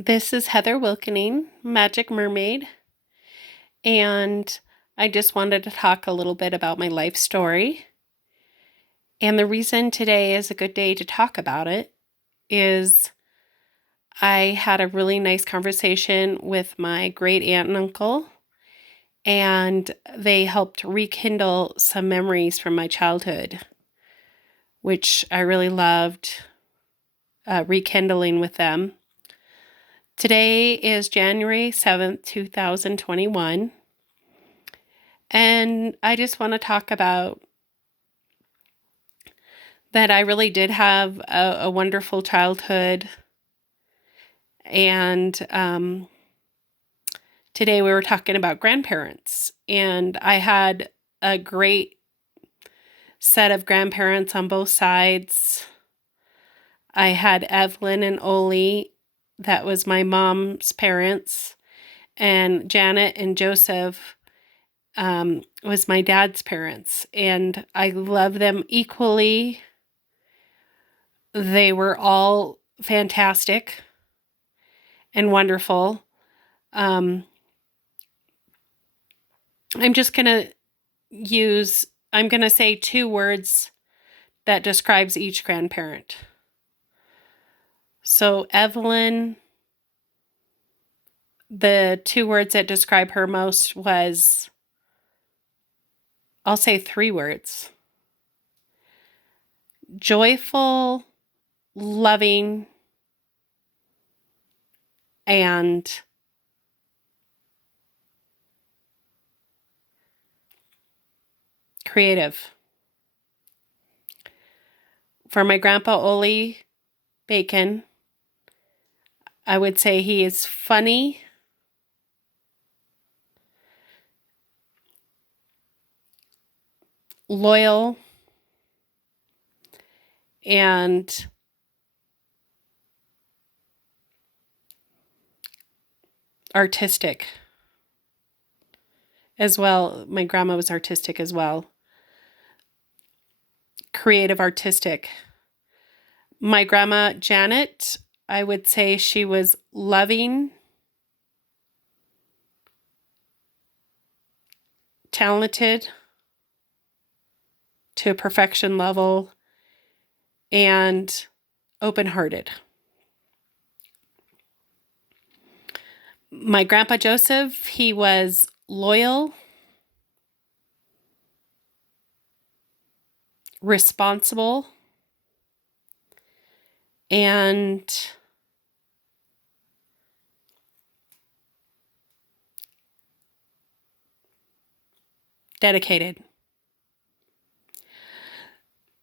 This is Heather Wilkening, Magic Mermaid, and I just wanted to talk a little bit about my life story. And the reason today is a good day to talk about it is I had a really nice conversation with my great aunt and uncle, and they helped rekindle some memories from my childhood, which I really loved rekindling with them. Today is January 7th, 2021. And I just want to talk about that I really did have a wonderful childhood. And today we were talking about grandparents. And I had a great set of grandparents on both sides. I had Evelyn and Oli, that was my mom's parents, and Janet and Joseph was my dad's parents, and I love them equally. They were all fantastic and wonderful. I'm just going to I'm going to say two words that describes each grandparent. So Evelyn, the two words that describe her most was, I'll say three words: joyful, loving, and creative. For my grandpa Oli Bacon, I would say he is funny, loyal, and artistic as well. My grandma was artistic as well. Creative, artistic. My grandma Janet, I would say she was loving, talented to a perfection level, and open-hearted. My grandpa Joseph, he was loyal, responsible, and dedicated.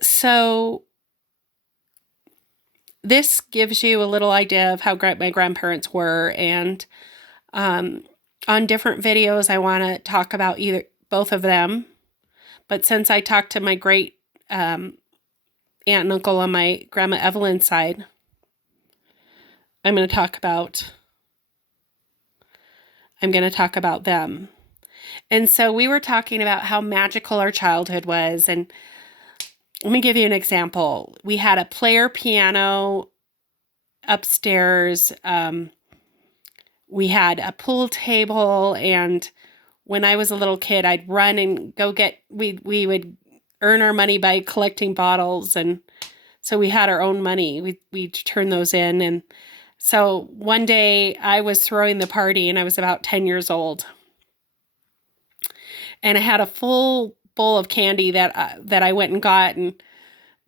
So this gives you a little idea of how my grandparents were, and on different videos I want to talk about both of them. But since I talked to my great aunt and uncle on my grandma Evelyn's side, I'm going to talk about them. And so we were talking about how magical our childhood was. And let me give you an example. We had a player piano upstairs. We had a pool table. And when I was a little kid, I'd run and go we would earn our money by collecting bottles. And so we had our own money. We'd turn those in. And so one day I was throwing the party, and I was about 10 years old. And I had a full bowl of candy that I went and got, and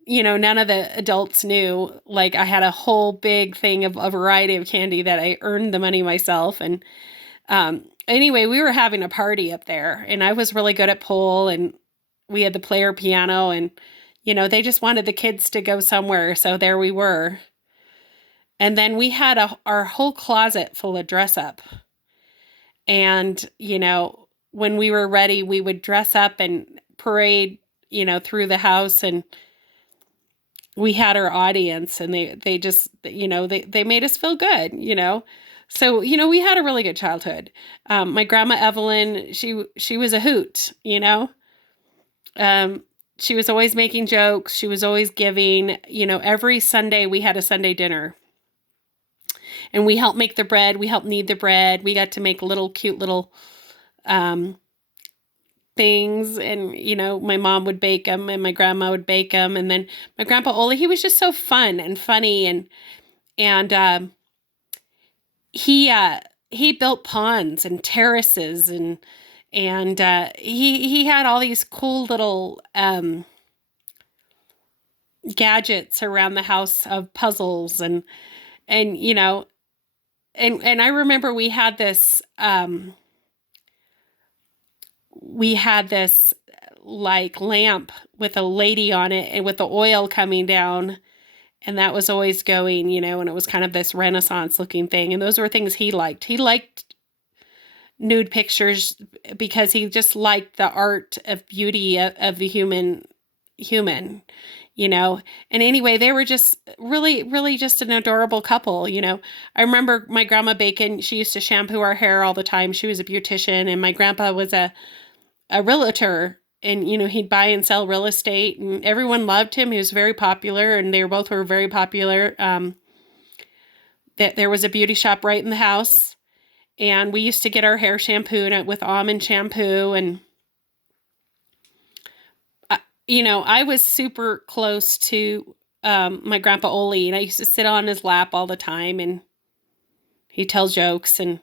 none of the adults knew. Like, I had a whole big thing of a variety of candy that I earned the money myself. And anyway, we were having a party up there, and I was really good at pool, and we had the player piano, and they just wanted the kids to go somewhere, so there we were. And then we had our whole closet full of dress up. And, when we were ready, we would dress up and parade, through the house. And we had our audience, and they just, they made us feel good, So, we had a really good childhood. My grandma Evelyn, she was a hoot, she was always making jokes. She was always giving. Every Sunday we had a Sunday dinner. And we helped make the bread. We helped knead the bread. We got to make little cute little um, things. And, my mom would bake them and my grandma would bake them. And then my grandpa Ole, he was just so fun and funny. And he built ponds and terraces and he had all these cool little gadgets around the house of puzzles and and I remember we had this like lamp with a lady on it and with the oil coming down, and that was always going, and it was kind of this Renaissance looking thing, and those were things he liked. He liked nude pictures because he just liked the art of beauty of the human, and anyway, they were just really, really just an adorable couple. I remember my grandma Bacon, she used to shampoo our hair all the time. She was a beautician, and my grandpa was a realtor, and he'd buy and sell real estate, and everyone loved him. He was very popular, and they both were very popular. That there was a beauty shop right in the house, and we used to get our hair shampooed with almond shampoo. And I was super close to my grandpa Ole, and I used to sit on his lap all the time, and he'd tell jokes, and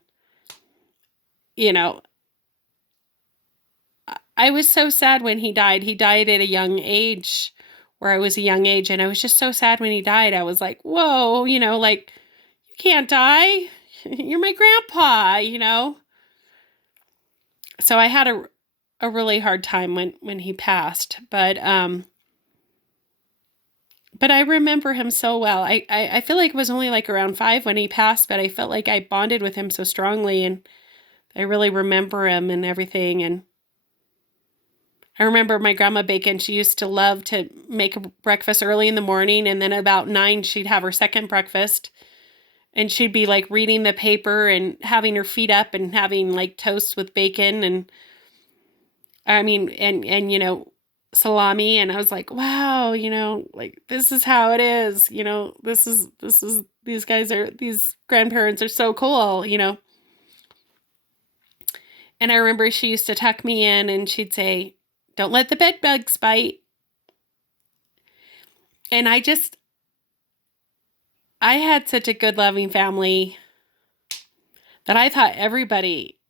I was so sad when he died. He died at a young age, where I was a young age, and I was just so sad when he died. I was like, whoa, like, you can't die. You're my grandpa, So I had a really hard time when he passed, but I remember him so well. I feel like it was only like around 5 when he passed, but I felt like I bonded with him so strongly, and I really remember him and everything. And I remember my grandma Bacon, she used to love to make a breakfast early in the morning, and then about 9, she'd have her second breakfast, and she'd be like reading the paper and having her feet up and having like toast with bacon and salami. And I was like, wow, like this is how it is, these grandparents are so cool, And I remember she used to tuck me in and she'd say, don't let the bed bugs bite. And I had such a good, loving family that I thought everybody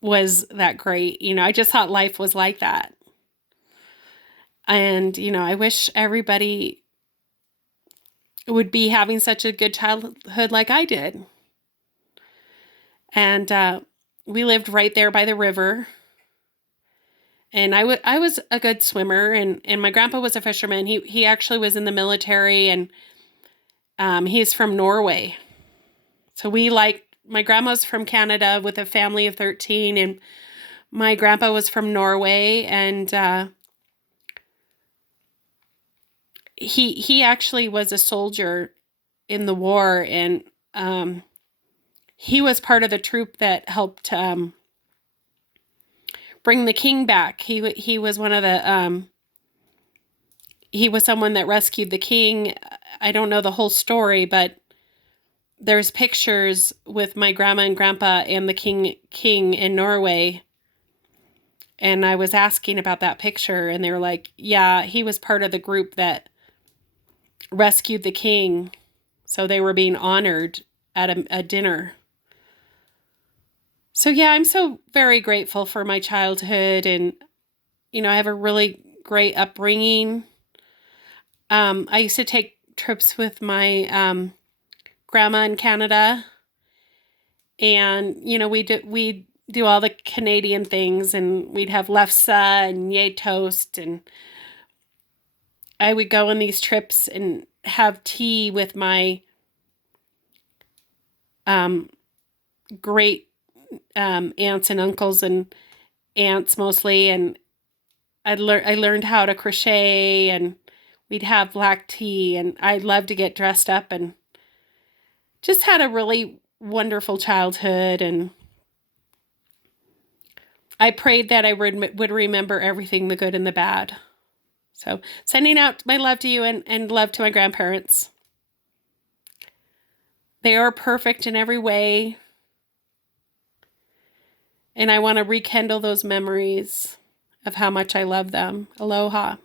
was that great. I just thought life was like that. And, I wish everybody would be having such a good childhood like I did. And we lived right there by the river. And I was a good swimmer, and my grandpa was a fisherman. He actually was in the military, and he's from Norway. So my grandma's from Canada with a family of 13, and my grandpa was from Norway, and he actually was a soldier in the war, and he was part of the troop that helped bring the king back. He was one of the he was someone that rescued the king. I don't know the whole story, but there's pictures with my grandma and grandpa and the king in Norway. And I was asking about that picture, and they were like, yeah, he was part of the group that rescued the king. So they were being honored at a dinner. So yeah, I'm so very grateful for my childhood, and I have a really great upbringing. I used to take trips with my grandma in Canada, and we do all the Canadian things, and we'd have lefse and yay toast, and I would go on these trips and have tea with my great aunts and uncles and aunts mostly, and I learned how to crochet, and we'd have black tea, and I loved to get dressed up, and just had a really wonderful childhood. And I prayed that I would remember everything, the good and the bad. So sending out my love to you and love to my grandparents. They are perfect in every way. And I want to rekindle those memories of how much I love them. Aloha.